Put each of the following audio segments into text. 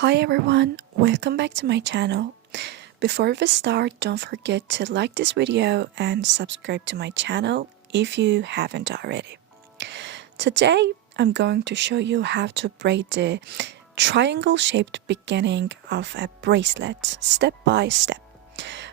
Hi everyone, welcome back to my channel. Before we start, don't forget to like this video and subscribe to my channel if you haven't already. Today, I'm going to show you how to braid the triangle-shaped beginning of a bracelet step by step.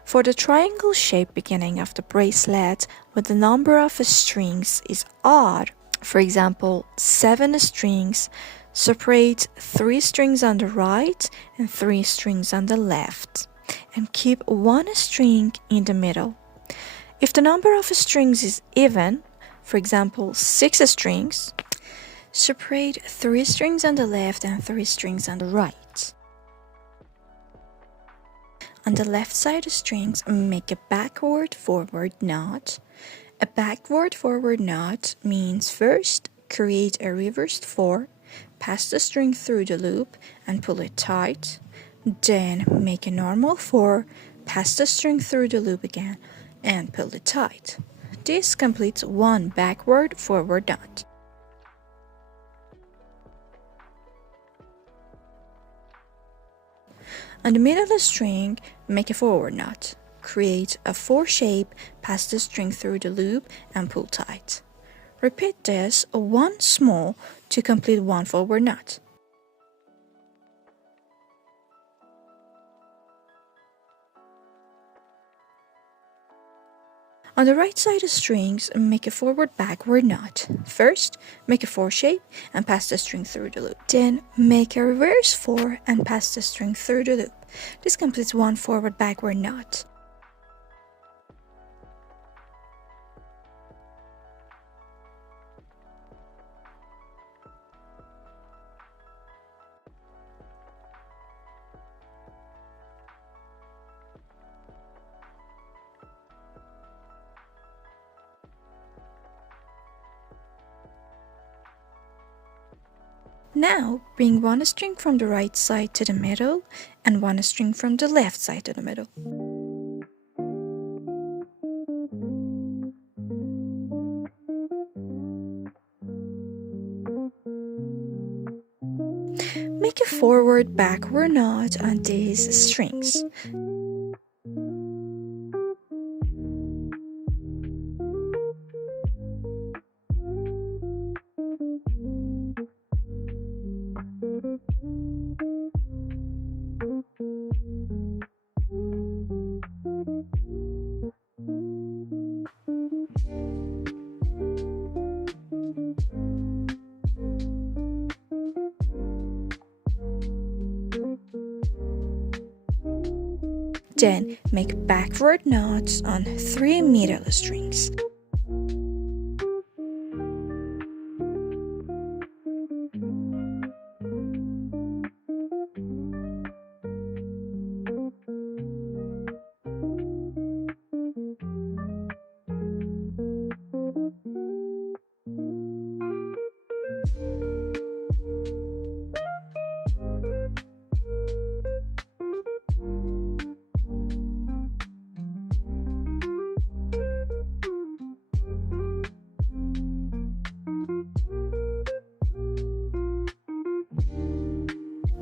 For the triangle-shaped beginning of the bracelet, when the number of strings is odd, for example, 7 strings, separate 3 strings on the right and 3 strings on the left, and keep 1 string in the middle. If the number of strings is even, for example, 6 strings, separate 3 strings on the left and 3 strings on the right. On the left side of strings, make a backward-forward knot. A backward-forward knot means first create a reversed 4, pass the string through the loop and pull it tight. Then make a normal 4, pass the string through the loop again and pull it tight. This completes one backward-forward knot. On the middle of the string, make a forward knot. Create a 4 shape, pass the string through the loop and pull tight. Repeat this one small to complete one forward knot. On the right side of strings, make a forward-backward knot. First, make a 4 shape and pass the string through the loop. Then, make a reverse 4 and pass the string through the loop. This completes one forward-backward knot. Now, bring 1 string from the right side to the middle and 1 string from the left side to the middle. Make a forward-backward knot on these strings. Then make backward knots on 3 middle strings.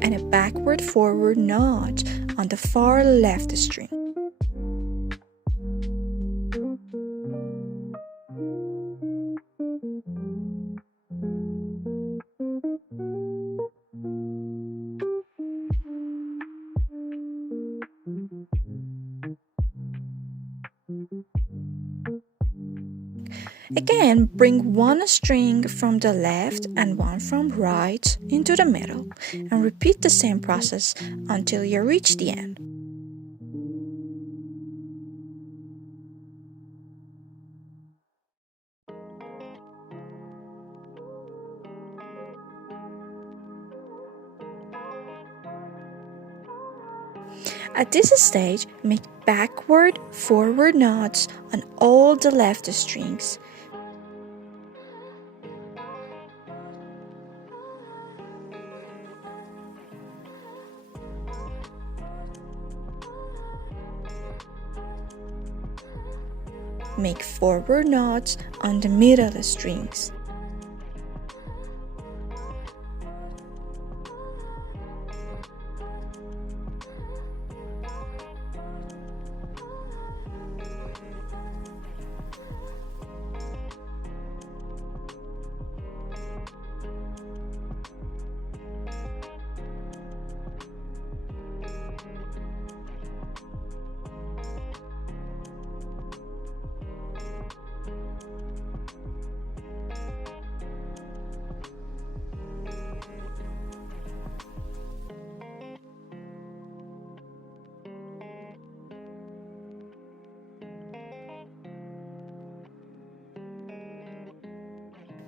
And a backward-forward knot on the far left string. Again, bring 1 string from the left and 1 from right into the middle and repeat the same process until you reach the end. At this stage, make backward-forward knots on all the left strings. Make forward knots on the middle strings.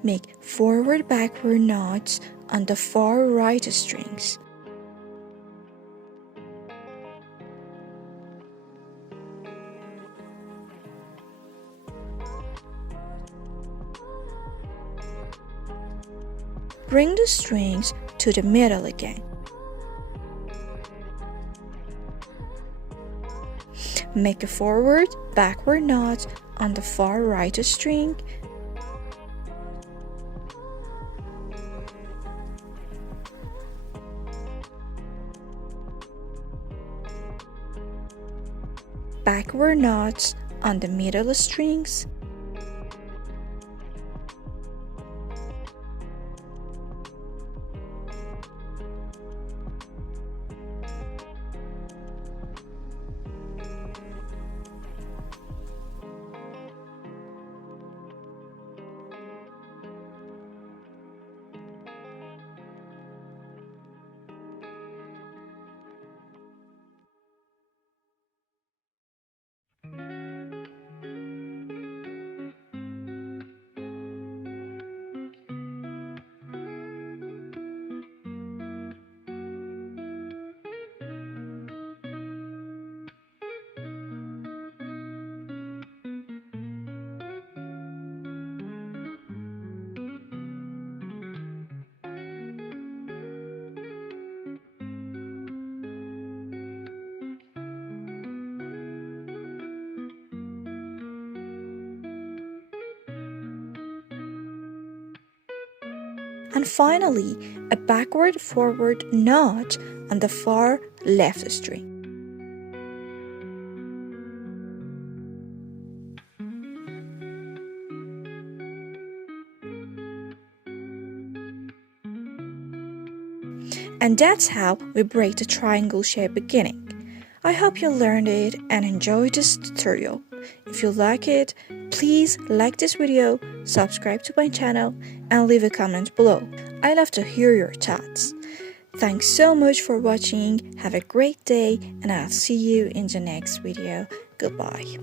Make forward-backward knots on the far right strings. Bring the strings to the middle again. Make a forward-backward knot on the far right string. Backward knots on the middle strings. And finally, a backward-forward knot on the far left string. And that's how we break the triangle-shaped beginning. I hope you learned it and enjoyed this tutorial. If you like it, please like this video, subscribe to my channel, and leave a comment below. I love to hear your thoughts. Thanks so much for watching. Have a great day, and I'll see you in the next video. Goodbye.